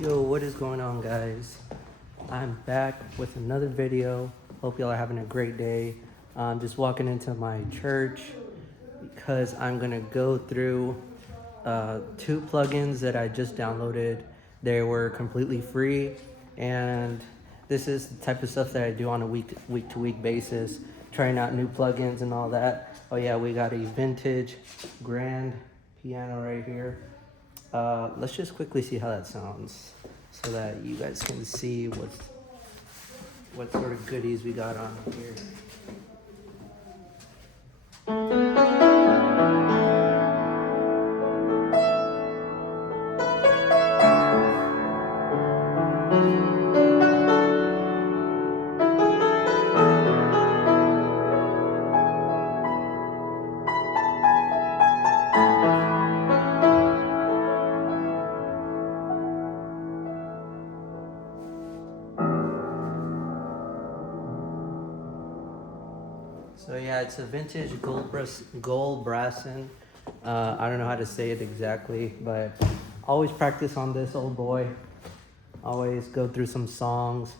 Yo, what is going on, guys? I'm back with another video. Hope y'all are having a great day. I'm just walking into my church because I'm gonna go through two plugins that I just downloaded. They were completely free, and this is the type of stuff that I do on a week to week basis, trying out new plugins and all that. Oh yeah, we got a vintage grand piano right here. Let's just quickly see how that sounds so that you guys can see what sort of goodies we got on here. So yeah, it's a vintage gold brassin. I don't know how to say it exactly, but always practice on this old boy. Always go through some songs,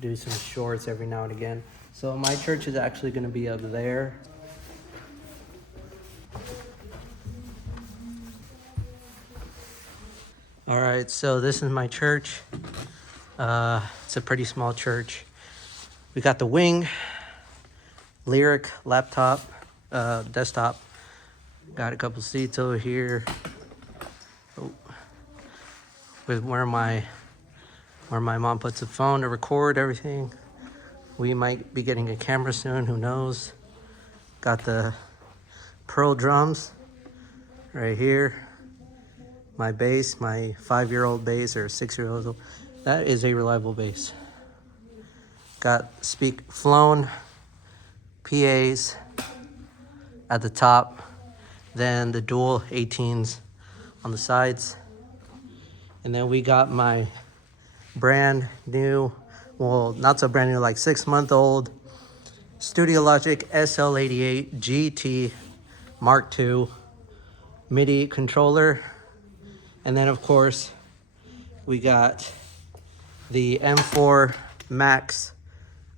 do some shorts every now and again. So my church is actually going to be up there. All right, so this is my church. It's a pretty small church. We got the wing, lyric, laptop, desktop. Got a couple seats over here. Oh. With where my mom puts the phone to record everything. We might be getting a camera soon, who knows. Got the pearl drums right here. My bass, my 5-year-old bass or 6-year-old. That is a reliable bass. Got flown PAs at the top, then the dual 18s on the sides. And then we got my brand new, well, not so brand new, like 6-month-old Studio Logic SL88 GT Mark II MIDI controller. And then of course we got the M4 Max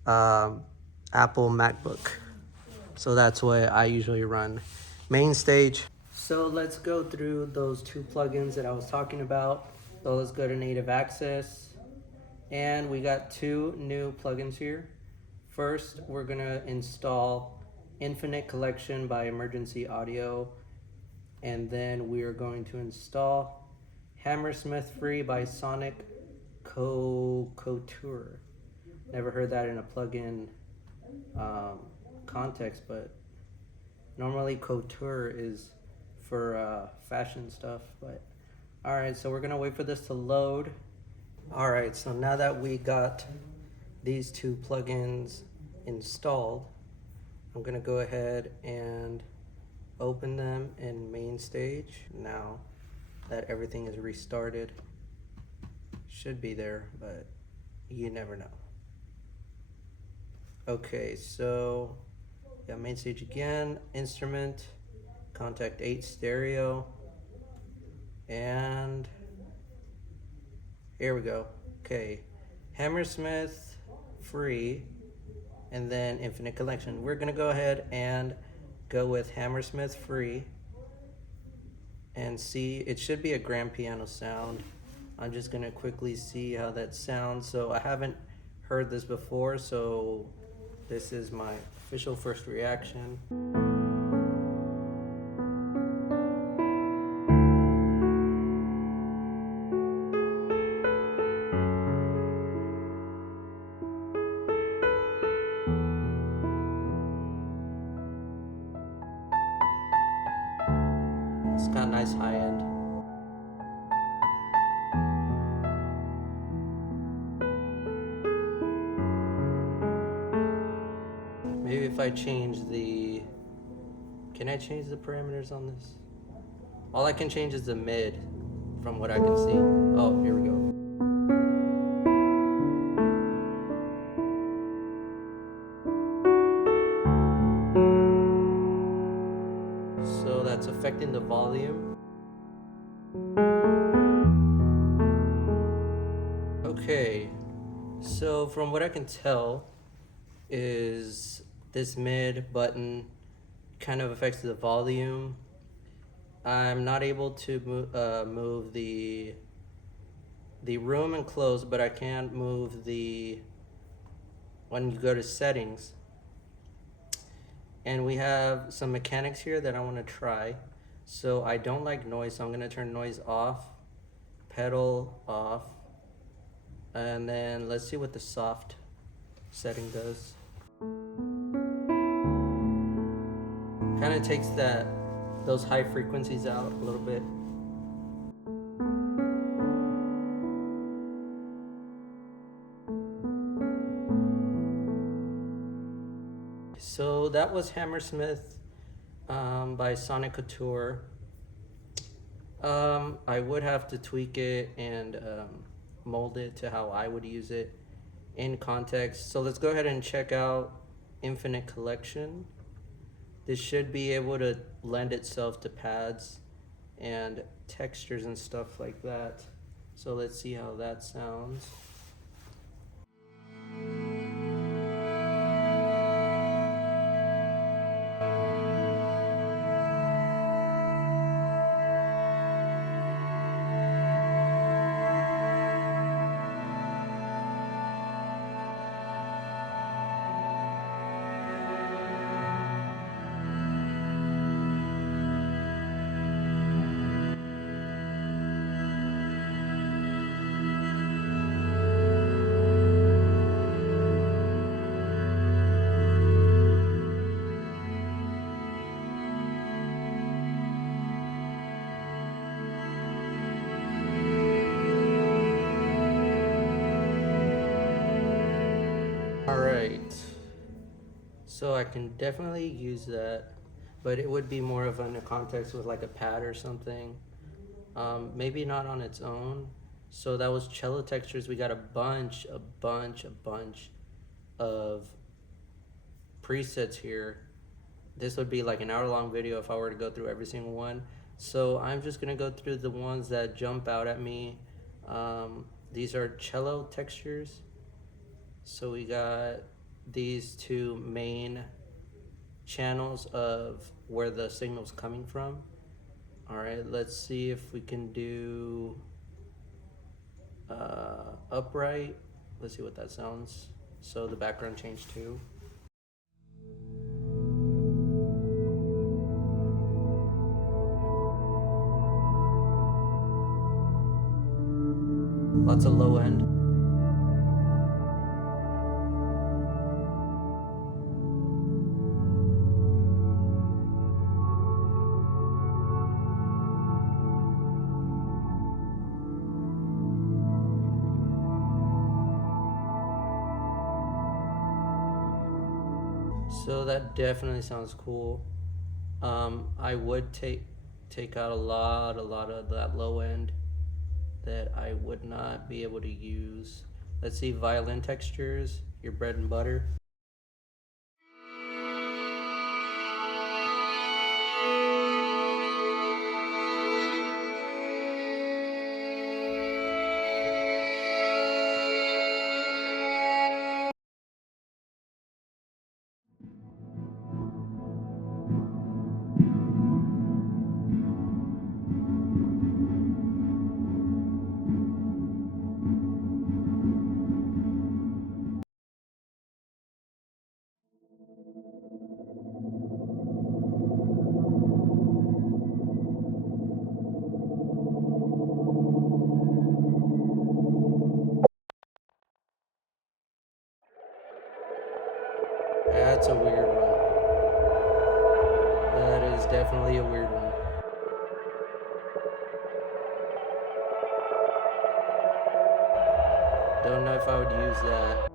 Apple MacBook. So that's what I usually run. MainStage. So let's go through those two plugins that I was talking about. So let's go to Native Access. And we got two new plugins here. First, we're gonna install Infinite Collection by Emergence Audio. And then we are going to install Hammersmith Free by Sonic Couture. Never heard that in a plugin context, but normally couture is for fashion stuff. But all right, so we're gonna wait for this to load. All right, so now that we got these two plugins installed, I'm gonna go ahead and open them in MainStage. Now that everything is restarted, should be there, but you never know. Okay, so yeah, MainStage again, instrument, Kontakt 8 stereo, and here we go. Okay, Hammersmith Free, and then Infinite Collection. We're gonna go ahead and go with Hammersmith Free and see, it should be a grand piano sound. I'm just gonna quickly see how that sounds. So I haven't heard this before, so this is my official first reaction. It's got a nice high end. Maybe if I change the, can I change the parameters on this? All I can change is the mid from what I can see. Oh, here we go. So that's affecting the volume. Okay, so from what I can tell is this mid button kind of affects the volume. I'm not able to move the room and close, but I can move when you go to settings. And we have some mechanics here that I want to try. So I don't like noise, so I'm going to turn noise off, pedal off, and then let's see what the soft setting does. Kind of takes those high frequencies out a little bit. So that was Hammersmith by Sonic Couture. I would have to tweak it and mold it to how I would use it in context. So let's go ahead and check out Infinite Collection. This should be able to lend itself to pads and textures and stuff like that. So let's see how that sounds. Alright, so I can definitely use that, but it would be more of in a context with like a pad or something. Maybe not on its own. So that was cello textures. We got a bunch of presets here. This would be like an hour-long video if I were to go through every single one. So I'm just gonna go through the ones that jump out at me. These are cello textures. So we got these two main channels of where the signal's coming from. All right, let's see if we can do upright. Let's see what that sounds. So the background changed too. Lots of low end. So that definitely sounds cool. I would take out a lot of that low end that I would not be able to use. Let's see, violin textures, your bread and butter. That's a weird one. That is definitely a weird one. Don't know if I would use that.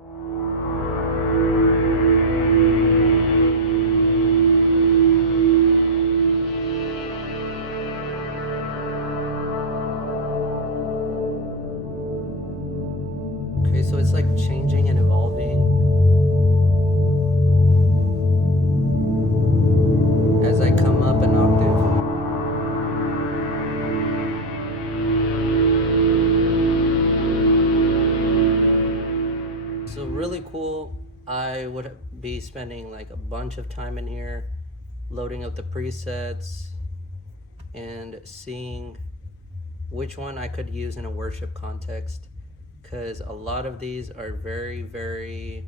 Okay, so it's like changing and evolving as I come up an octave. really cool. I would be spending like a bunch of time in here loading up the presets and seeing which one I could use in a worship context, because a lot of these are very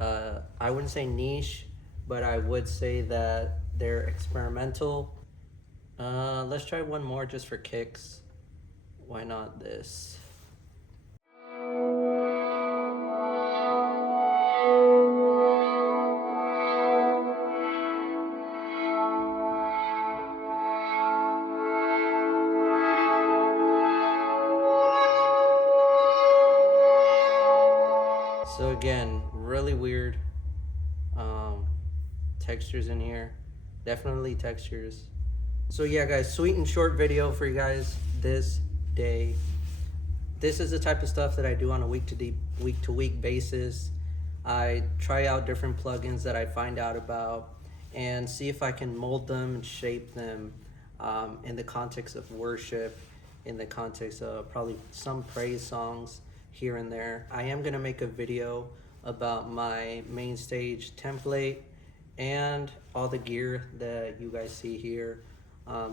I wouldn't say niche, but I would say that they're experimental. Let's try one more just for kicks. Why not this? So again, really weird textures in here. Definitely textures. So yeah, guys, sweet and short video for you guys this day. This is the type of stuff that I do on a week to week basis. I try out different plugins that I find out about and see if I can mold them and shape them in the context of worship, in the context of probably some praise songs here and there. I am gonna make a video about my MainStage template and all the gear that you guys see here.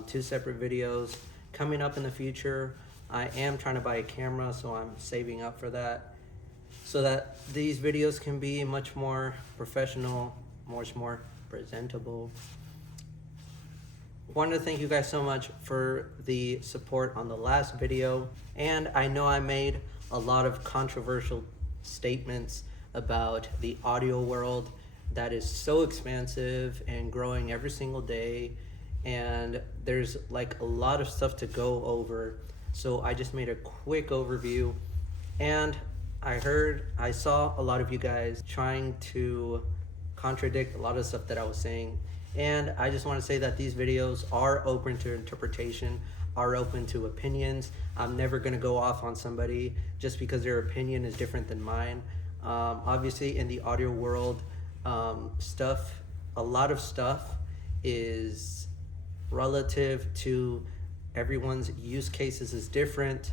2 separate videos coming up in the future. I am trying to buy a camera, so I'm saving up for that, so that these videos can be much more professional, much more presentable. Wanted to thank you guys so much for the support on the last video, and I know I made a lot of controversial statements about the audio world that is so expansive and growing every single day, and there's like a lot of stuff to go over. So I just made a quick overview, and I saw a lot of you guys trying to contradict a lot of stuff that I was saying, and I just want to say that these videos are open to interpretation, are open to opinions. I'm never going to go off on somebody just because their opinion is different than mine. Obviously in the audio world, a lot of stuff is relative to everyone's use cases is different,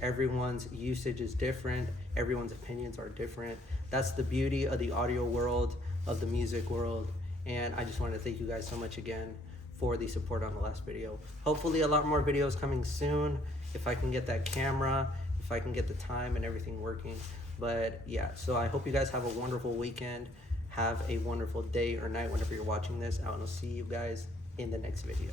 everyone's usage is different, everyone's opinions are different. That's the beauty of the audio world, of the music world, and I just want to thank you guys so much again for the support on the last video. Hopefully a lot more videos coming soon, if I can get that camera, if I can get the time and everything working. But yeah, so I hope you guys have a wonderful weekend, have a wonderful day or night whenever you're watching this, and I'll see you guys in the next video.